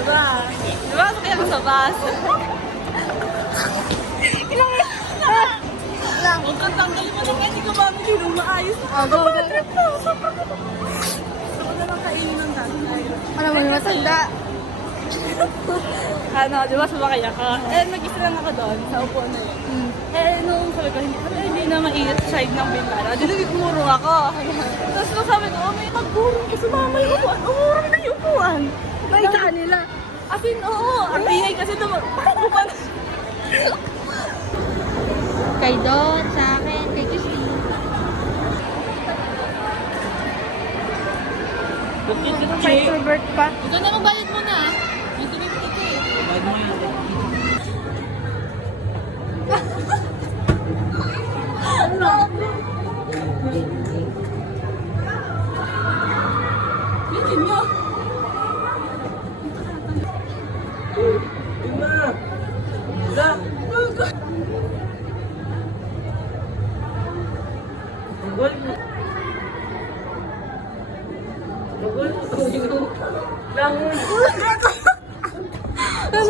Diba? Sakay ako sa bus. Huwag kang tanggalin mo naman. Hindi ka ba hindi maayos? Sobrang trip na. Sobrang trip. Ako na lang kainin ng tatay. Alam mo, matanda. Diba sumakay ako? Mag-isa lang ako doon sa upuan na yun. Nung sabi ko, hindi na mainit sa side ng bintana. Di nagigumurong ako. Tapos nung sabi ko, may magburong ka, sumama yung upuan. Umurong na yung upuan. May kanila. As in, oo. Ang ingay kasi upuan. Kay Don, sa akin, kay Christine. Kay Robert pa. Ito na magbayad mo na. Dito na ito eh. Bayad mo yun. Bitin nyo.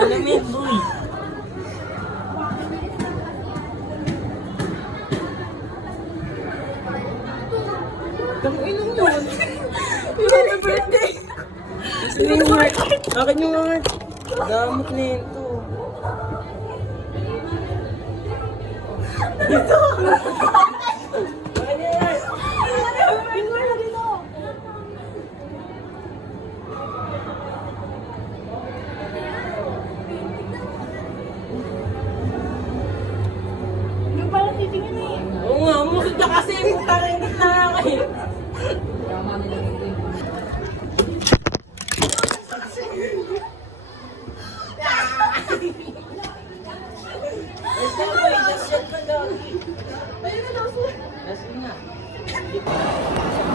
Salamin, boy. Tangin mo yun. Happy birthday. Sabihin mo, akin yung mga damot na yun to. Dito! Oo nga, umusod ka kasi parang hindi na kayo.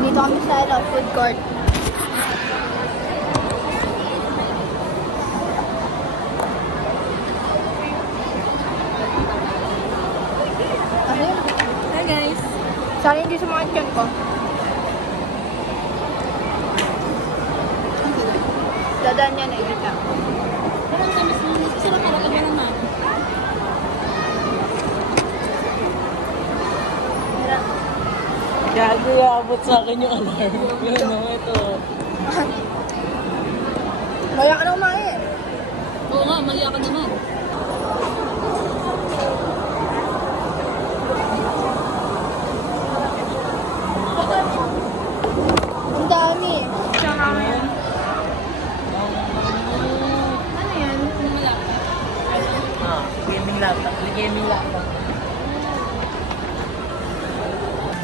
Dito kami sa food court. Hi guys. Sana hindi sumakit yan ko. Dadaan niya na ilit lang. Parang tamis mo. Sarap para ka gano'n na. Gago, abot sa akin yung alarm. Yun, no, ito. Maya ka na kumain. Oo nga, mali ako naman. Ang dami. Tsaka yan. Ano yan? Gaming laptop. Gaming laptop.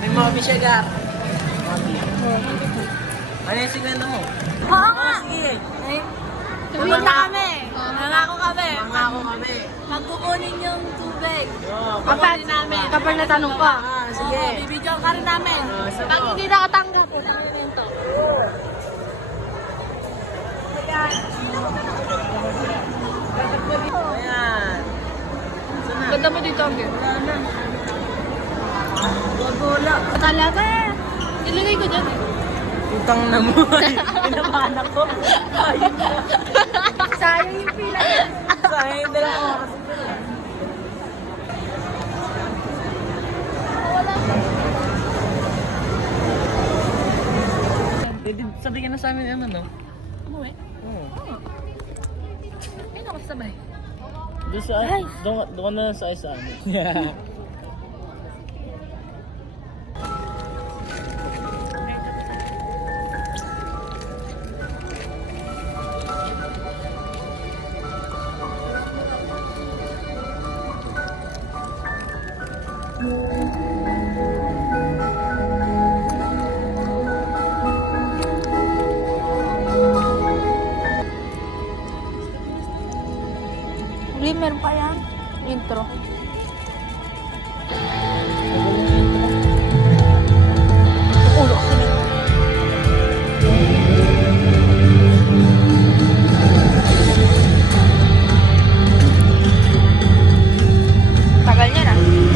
May mommy siya, Gar. Mommy. Ano yung sigano mo? Oo nga. Sige. Pumunta kami. Nangako kami. Nangako kami. Magkukunin yung tubig. Kapag namin. Kapag natanong ka. Sige. Bibidyo ka rin namin. Pag hindi nakatanggap, yun to. Ayan. Ganda mo dito, Angge. Wala na. Wala. Talaga. Ilagay ko dyan. Utang na mo. Pinabahan ako. Ayun na. Sayang yung pila. Sayang yung dalawang oras. Sabi ka na sa amin naman, no? Umuwi? Oo. Ayun ako sabay. Doon ka na sa amin. Yeah. Hindi, meron pa yan. Intro. Ulo kasi na. Tagal niya na.